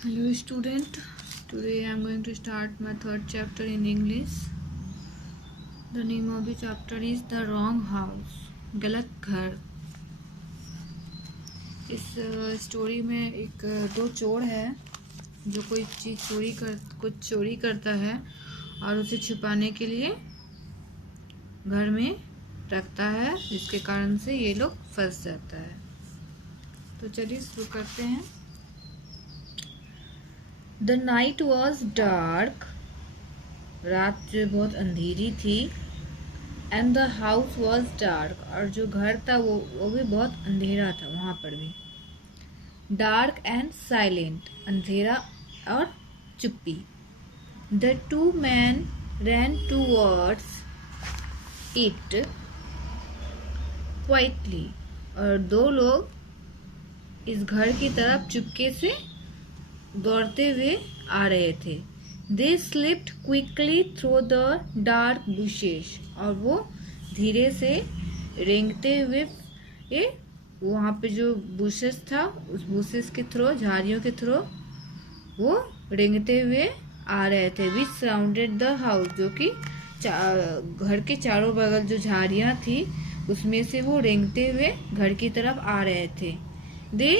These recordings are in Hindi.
Hello student, today I am going to start my third chapter in English. The name of the chapter is The Wrong House, गलत घर। इस स्टोरी में दो चोर है जो कोई चीज़ कुछ चोरी करता है और उसे छुपाने के लिए घर में रखता है, जिसके कारण से ये लोग फंस जाता है। तो चलिए शुरू करते हैं। The night was dark, रात जो बहुत अंधेरी थी। And the house was dark, और जो घर था वो भी बहुत अंधेरा था, वहाँ पर भी। Dark and silent, अंधेरा और चुप्पी। The two men ran towards it quietly, और दो लोग इस घर की तरफ चुपके से दौड़ते हुए आ रहे थे। They slipped quickly through the dark bushes, और वो धीरे से रेंगते हुए वहाँ पे जो बुशेस था उस बुशेस के थ्रू, झाड़ियों के थ्रू वो रेंगते हुए आ रहे थे। Which surrounded the house, जो कि घर के चारों बगल जो झाड़ियाँ थी उसमें से वो रेंगते हुए घर की तरफ आ रहे थे। They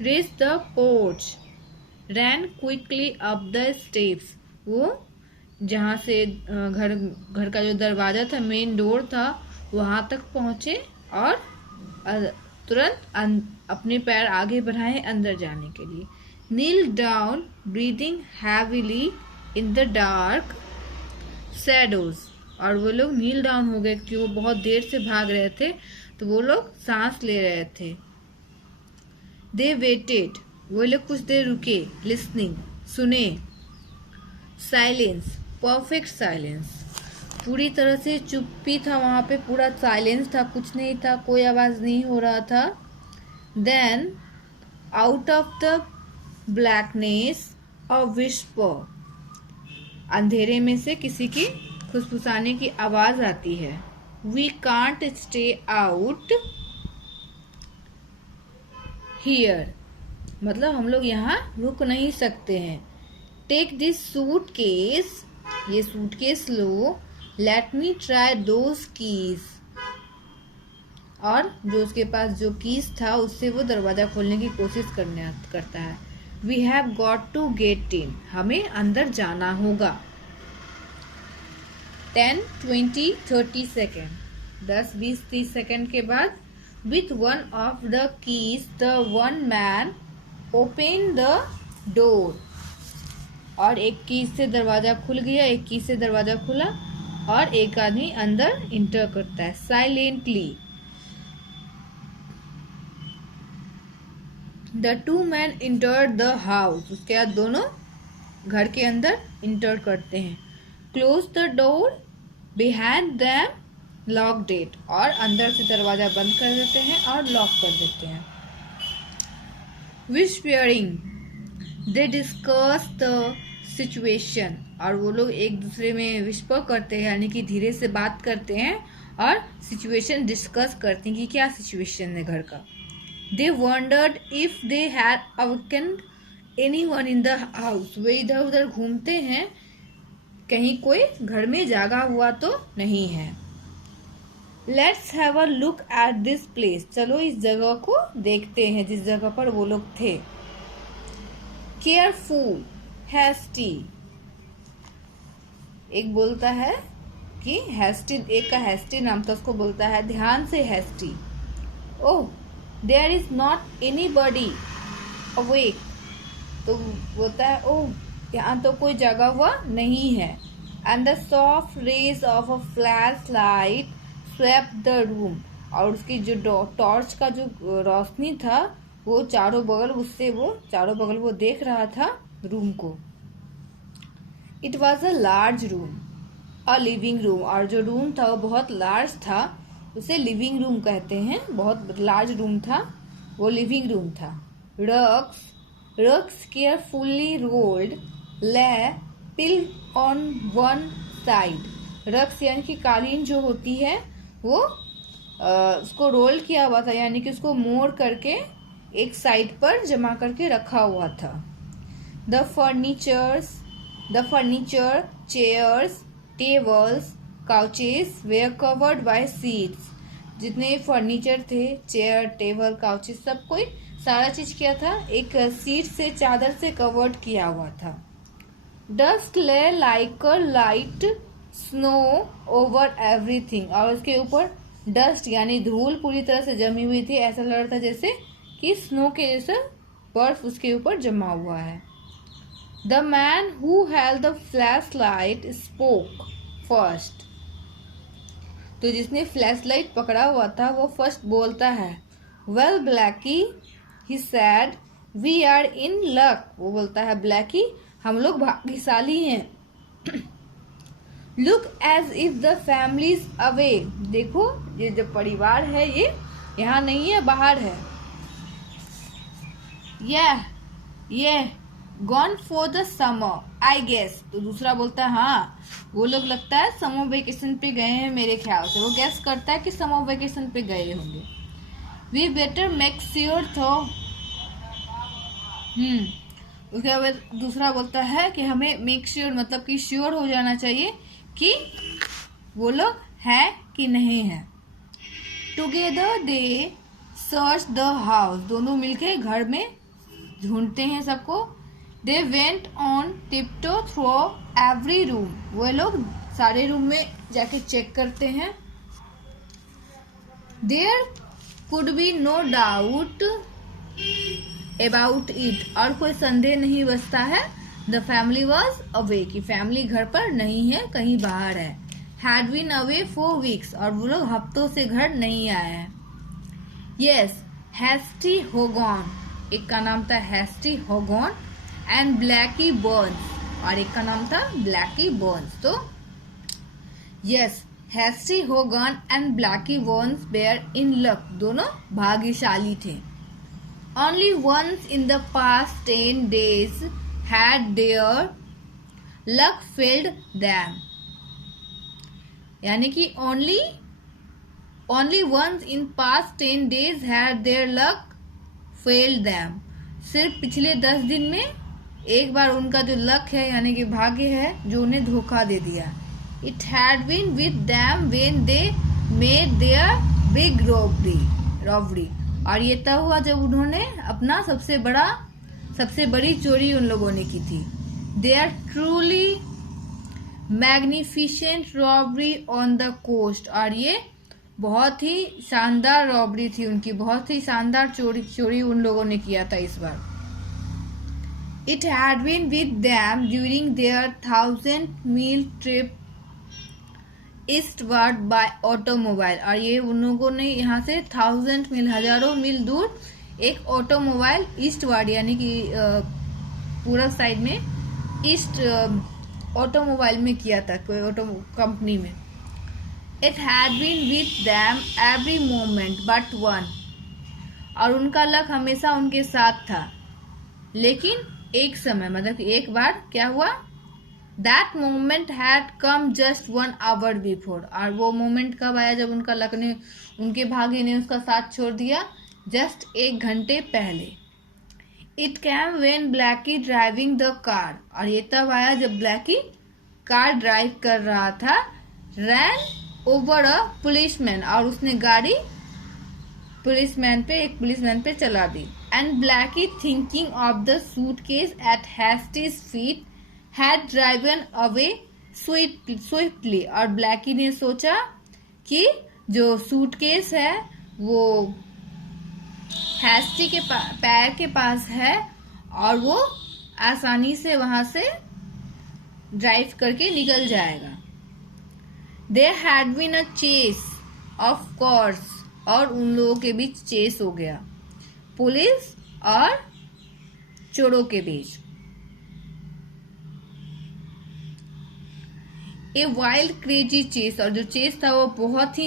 reached the porch, ran quickly up the steps, वो जहाँ से घर का जो दरवाजा था, मेन डोर था, वहाँ तक पहुँचे और तुरंत अपने पैर आगे बढ़ाए अंदर जाने के लिए। Kneel down, breathing heavily in the dark shadows, और वो लोग नील डाउन हो गए क्योंकि वो बहुत देर से भाग रहे थे, तो वो लोग सांस ले रहे थे। They waited, वो लोग कुछ देर रुके। Listening, सुने। Silence, perfect silence, पूरी तरह से चुप्पी था वहाँ पे, पूरा साइलेंस था, कुछ नहीं था, कोई आवाज नहीं हो रहा था। Then out of the blackness a whisper, अंधेरे में से किसी की फुसफुसाने की आवाज आती है। We can't stay out here, मतलब हम लोग यहाँ रुक नहीं सकते हैं। टेक दिस सूटकेस, ये suitcase low. Let me try those keys, और जो उसके पास जो कीज था उससे वो दरवाजा खोलने की कोशिश करता है। We have got to get in, हमें अंदर जाना होगा। 10, 20, 30 सेकेंड, 10, 20, 30 सेकेंड के बाद with one of the keys the one man opened the door, और एक की से दरवाजा खुल गया, एक की से दरवाजा खुला और एक आदमी अंदर इंटर करता है। Silently the two men entered the house, उसके बाद दोनों घर के अंदर इंटर करते हैं। close the door behind them, locked it, और अंदर से दरवाजा बंद कर देते हैं और लॉक कर देते हैं। Whispering, they discuss the situation, और वो लोग एक दूसरे में विस्पर करते हैं, यानी कि धीरे से बात करते हैं और सिचुएशन डिस्कस करते हैं कि क्या सिचुएशन है घर का। They wondered if they had awakened anyone in the house, वे इधर उधर घूमते हैं कहीं कोई घर में जागा हुआ तो नहीं है। Let's have a look at this place, चलो इस जगह को देखते हैं जिस जगह पर वो लोग थे। केयरफुल, हैस्टी, एक बोलता है कि हैस्टी, एक का हैस्टी नाम था, उसको बोलता है ध्यान से hasty. Oh, there is not anybody awake, तो बोलता है ओह यहाँ तो कोई जागा हुआ नहीं है। And the soft rays of a flash light swept the room, और उसकी जो टॉर्च का जो रोशनी था वो चारों बगल, उससे वो चारों बगल वो देख रहा था रूम को। It was a large room, a living room, और जो रूम था वो बहुत लार्ज था, उसे लिविंग रूम कहते हैं। बहुत लार्ज रूम था, वो लिविंग रूम था। रग्स केयरफुल्ली रोल्ड ले पिल ऑन वन साइड, रग्स यानी कि कालीन जो होती है वो उसको रोल किया हुआ था, यानी कि उसको मोड़ करके एक साइड पर जमा करके रखा हुआ था। The furniture, chairs, tables, couches were covered by sheets. जितने फर्नीचर थे, चेयर, टेबल, काउचेस, सब कोई सारा चीज क्या था, एक सीट से, चादर से कवर्ड किया हुआ था. डस्ट ले लाइक अ लाइट स्नो ओवर एवरीथिंग. और उसके ऊपर डस्ट यानी धूल पूरी तरह से जमी हुई थी. ऐसा लग रहा था जैसे कि स्नो के जैसा बर्फ उसके ऊपर जमा हुआ है. The man who held the flash light spoke first. तो जिसने फ्लैश लाइट पकड़ा हुआ था वो फर्स्ट बोलता है. Well Blackie, he said, we are in luck. वो बोलता है, ब्लैकी, हम लोग भाग्यशाली हैं. Look as if the family is away. देखो ये जो परिवार है ये यहाँ नहीं है, बाहर है. ये gone for the summer I guess. तो दूसरा बोलता है, हाँ वो लोग लगता है समर वेकेशन पे गए हैं मेरे ख्याल से. वो गेस करता है कि समर वेकेशन पे गए होंगे. वी बेटर मेक श्योर तो. उसके बाद दूसरा बोलता है कि हमें मेक श्योर मतलब कि श्योर हो जाना चाहिए कि वो लोग है कि नहीं है. Together they search the house. दोनों मिलके घर में ढूंढते हैं सबको. They went on tiptoe through every room. वो लोग सारे रूम में जाके चेक करते हैं. There could be no doubt about it. और कोई संदेह नहीं बचता है. द फैमिली वॉज अवे की फैमिली घर पर नहीं है, कहीं बाहर है. Had been away for weeks. और वो लोग हफ्तों से घर नहीं आए हैं. Yes, Hasty Hogan. एक का नाम था Hasty Hogan and Blackie Burns. और एक का नाम था ब्लैकी बर्न्स. तो yes, Hasty Hogan and Blackie Burns were in luck. दोनों भाग्यशाली थे. Only once in the past 10 days had their luck failed them. यानी कि only once in past 10 days had their luck failed them. सिर्फ पिछले 10 दिन में एक बार उनका जो लक है यानी कि भाग्य है जो उन्हें धोखा दे दिया. It had been with them when they made their big robbery. और ये तब हुआ जब उन्होंने अपना सबसे बड़ी चोरी उन लोगों ने की थी. Their truly magnificent robbery on the coast. और ये बहुत ही शानदार रॉबरी थी उनकी, बहुत ही शानदार चोरी उन लोगों ने किया था इस बार. It had been with them during their 1,000-mile trip eastward by automobile. और ये उन लोगों ने यहाँ से 1,000 मील, हजारों मील दूर एक ऑटोमोबाइल ईस्टवर्ड यानी कि पूरब साइड में ईस्ट ऑटोमोबाइल में किया था, कोई ऑटो कंपनी में. It had been with them every moment but one. और उनका लक हमेशा उनके साथ था, लेकिन एक समय मतलब कि एक बार क्या हुआ. That moment had come just 1 hour before. और वो मोमेंट कब आया जब उनका लक ने, उनके भाग्य ने उसका साथ छोड़ दिया, जस्ट 1 घंटे पहले. It came when Blackie driving the car. और ये तब आया जब ब्लैकी कार ड्राइव कर रहा था. Ran over a policeman. और उसने गाड़ी एक पुलिसमैन पे चला दी. And Blackie, thinking of the suitcase at Hasty's feet, had driven away swiftly. और ब्लैकी ने सोचा कि जो सूटकेस है वो हैस्टी के पैर के पास है और वो आसानी से वहां से ड्राइव करके निकल जाएगा. There had been a chase, of course. और उन लोगों के बीच चेस हो गया, पुलिस और चोरों के बीच. A wild crazy chase. और जो चेस था वो बहुत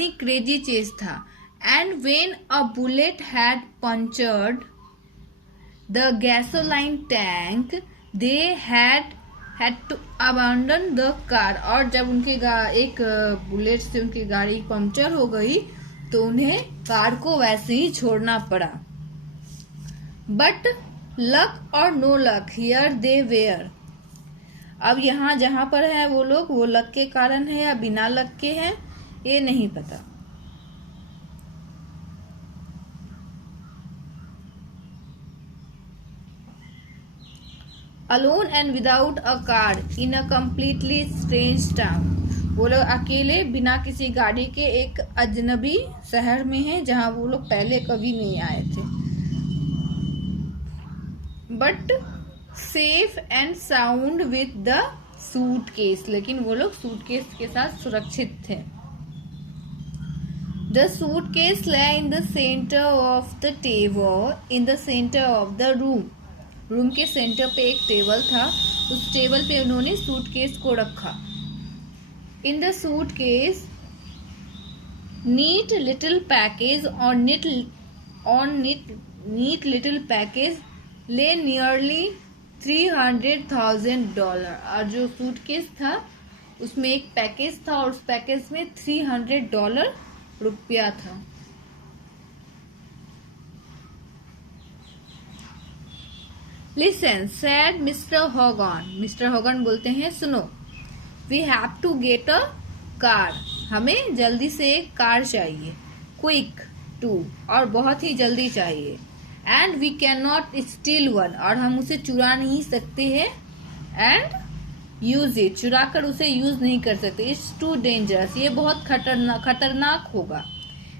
ही क्रेजी चेस था. And when a bullet had punctured the gasoline tank they had to abandon the car. और जब उनके एक बुलेट से उनकी गाड़ी पंचर हो गई तो उन्हें कार को वैसे ही छोड़ना पड़ा। But luck or no luck here they were. अब यहाँ जहां पर है वो लोग, वो लक के कारण है या बिना लक के हैं ये नहीं पता। Alone and without a car in a completely strange town. वो लोग अकेले बिना किसी गाड़ी के एक अजनबी शहर में हैं जहां वो लोग पहले कभी नहीं आए थे। But safe and sound with the suitcase, लेकिन वो लोग सूटकेस के साथ सुरक्षित थे। द सूटकेस ले in the centre of the table in the centre of the room. Room के सेंटर पे एक टेबल था, उस टेबल पे उन्होंने सूटकेस को रखा। In the suitcase neat little package neat little package lay nearly $300,000। और जो सूटकेस था उसमें एक पैकेज था और उस पैकेज में $300 रुपया था। Listen said mister Hogan. Mister Hogan बोलते हैं सुनो, we have to get a car. हमें जल्दी से एक कार चाहिए। क्विक टू, और बहुत ही जल्दी चाहिए। And we can not steal one, और हम उसे चुरा नहीं सकते हैं। एंड यूज इट, चुरा कर उसे यूज नहीं कर सकते। इट्स टू डेंजरस, ये बहुत खतरनाक होगा।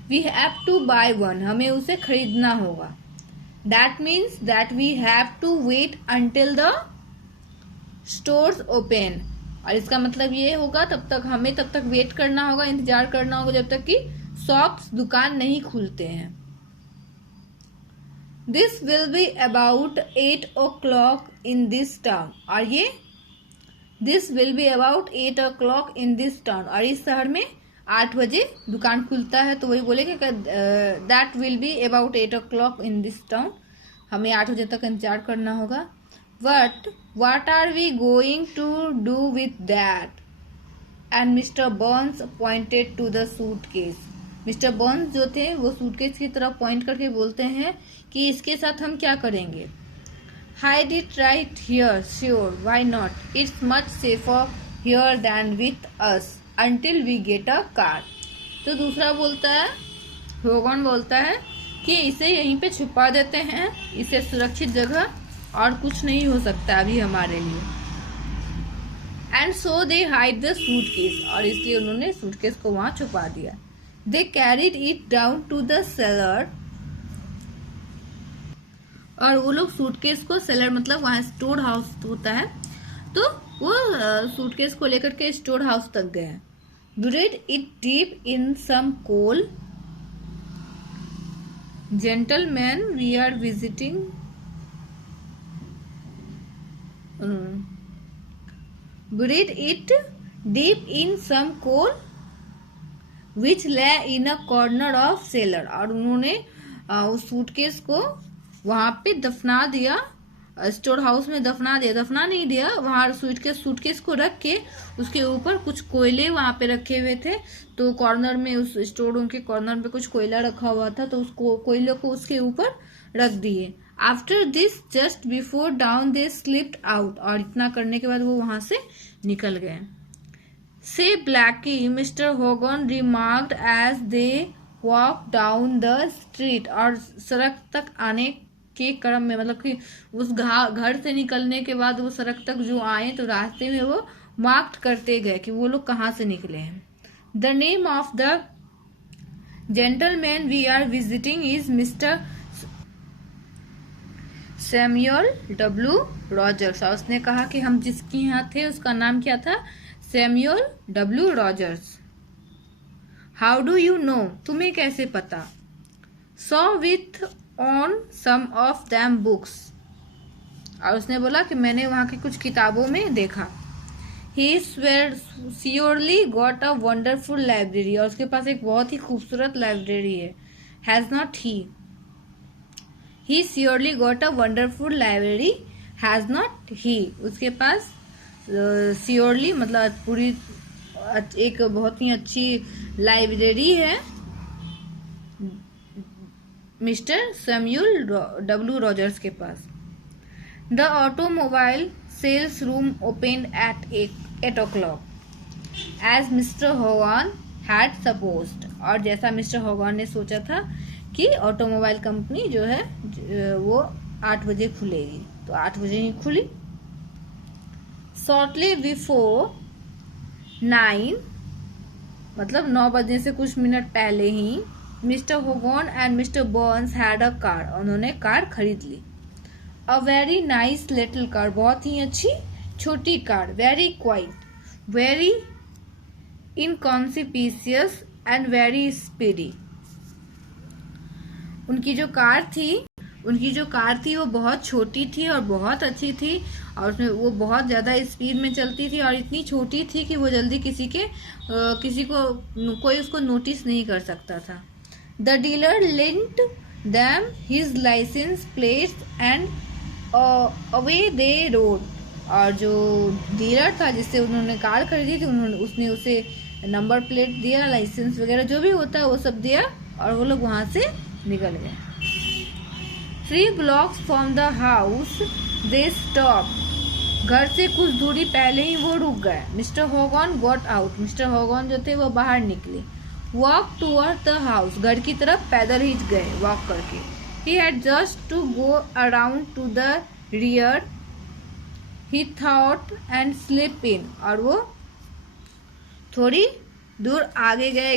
We have to buy one, हमें उसे खरीदना होगा। That means that we have to wait until the stores open, और इसका मतलब ये होगा हमें तब तक वेट करना होगा, इंतजार करना होगा जब तक कि शॉप्स, दुकान नहीं खुलते हैं। This will be about 8 o'clock in this town, और ये this will be about 8 o'clock in this town, और इस शहर में 8 बजे दुकान खुलता है। तो वही बोलेंगे that will be about 8 o'clock in this town, हमें 8 बजे तक इंतजार करना होगा। But what are we going to do with that? And mister Burns pointed to the suitcase. Mister Burns जो थे वो सूटकेस की तरफ पॉइंट करके बोलते हैं कि इसके साथ हम क्या करेंगे। Hide it right here, sure, why not, it's much safer here than with us until we get a car. तो दूसरा बोलता है, होगन बोलता है कि इसे यहीं पे छुपा देते हैं, इसे सुरक्षित जगह, और कुछ नहीं हो सकता अभी हमारे लिए। And so they hide the suitcase, और इसलिए उन्होंने सूटकेस को वहां छुपा दिया। They carried it down to the cellar, और वो लोग सूटकेस को, सेलर मतलब वहां स्टोर हाउस होता है, तो वो सूटकेस को लेकर के स्टोर हाउस तक गए। Buried it deep in some coal. Gentlemen, we are visiting. Buried it deep in some coal which lay in a corner of cellar. और उन्होंने उस सूटकेस को वहां पे दफना दिया, स्टोर हाउस में दफना नहीं दिया, वहां सूटकेस को रख के उसके ऊपर कुछ कोयले वहां पे रखे हुए थे। तो कॉर्नर में, उस स्टोर रूम के कॉर्नर पे कुछ कोयला रखा हुआ था, तो उसको कोयले को उसके ऊपर रख दिए। After this just before down they slipped out, और इतना करने के बाद वो वहां से निकल गए। Says Blackie, mister Hogan remarked as they walk down the street, और सड़क तक आने के क्रम में, मतलब कि उस घर से निकलने के बाद वो सड़क तक जो आए तो रास्ते में वो मार्क्ड करते गए कि वो लोग कहाँ से निकले हैं। The name of the gentleman we are visiting is mister Samuel W Rogers. और उसने कहा कि हम जिसके यहाँ थे उसका नाम क्या था, Samuel W Rogers. How do you know, तुम्हें कैसे पता। Saw with on some of them books, और उसने बोला कि मैंने वहां की कुछ किताबों में देखा। ही surely got a wonderful library, और उसके पास एक बहुत ही खूबसूरत लाइब्रेरी है। Has not he surely got a wonderful library, has not ही, उसके पास श्योरली मतलब पूरी एक बहुत ही अच्छी लाइब्रेरी है, मिस्टर सैम्यूल डब्ल्यू रॉजर्स के पास। The automobile sales room open at 8 o'clock as mister Hogan had supposed. और जैसा मिस्टर होगान ने सोचा था कि ऑटोमोबाइल कंपनी जो है वो 8 बजे खुलेगी, तो 8 बजे ही खुली। शॉर्टली बिफोर 9, मतलब 9 बजने से कुछ मिनट पहले ही, mister Hogan and mister Burns had a car, उन्होंने कार खरीद ली। A very nice little car, बहुत ही अच्छी छोटी कार। Very quiet, very inconspicuous and very speedy. उनकी जो कार थी वो बहुत छोटी थी और बहुत अच्छी थी, और उसमें वो बहुत ज़्यादा स्पीड में चलती थी और इतनी छोटी थी कि वो जल्दी कोई उसको नोटिस नहीं कर सकता था। The dealer lent them his licence plates and away they rode. और जो डीलर था जिससे उन्होंने कार खरीदी थी, उसने उसे नंबर प्लेट दिया, लाइसेंस वगैरह जो भी होता है वो सब दिया, और वो लोग वहाँ से निकल गए। 3 blocks from the house they stop, घर से कुछ दूरी पहले ही वो रुक गए। Mister Hogan got out, mister Hogan जो थे वो बाहर निकले। वॉक टूवर्ड द हाउस, घर की तरफ पैदल ही गए वॉक करके। He had just to go around to the rear he thought and slip in, और वो थोड़ी दूर आगे गए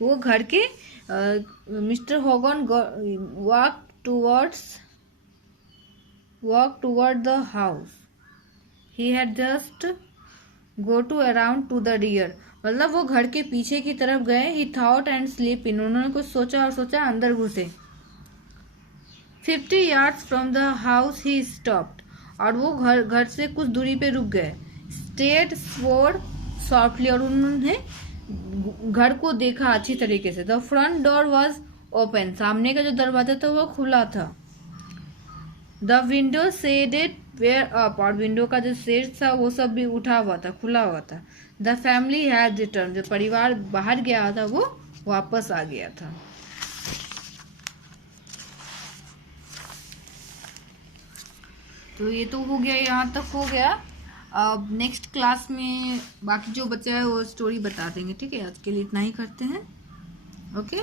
वो घर के mister Hogan walk toward the house, he had just go to around to the rear, मतलब वो घर के पीछे की तरफ गए। He thought and sleep in, उन्होंने कुछ सोचा और सोचा अंदर घुसे। 50 yards from the house he stopped, और वो घर से कुछ दूरी पे रुक गए। स्टेड स्वोर्ड सॉफ्टली, और उन्होंने घर को देखा अच्छी तरीके से। The front door was open, सामने का जो दरवाजा था वो खुला था। The window shaded were up, और विंडो का जो शेड था वो सब भी उठा हुआ था, खुला हुआ था। द फैमिली हैड रिटर्न, जो परिवार बाहर गया था वो वापस आ गया था। तो ये तो हो गया, यहाँ तक हो गया। अब नेक्स्ट क्लास में बाकी जो बचा है वो स्टोरी बता देंगे, ठीक है। आज के लिए इतना ही करते हैं, ओके।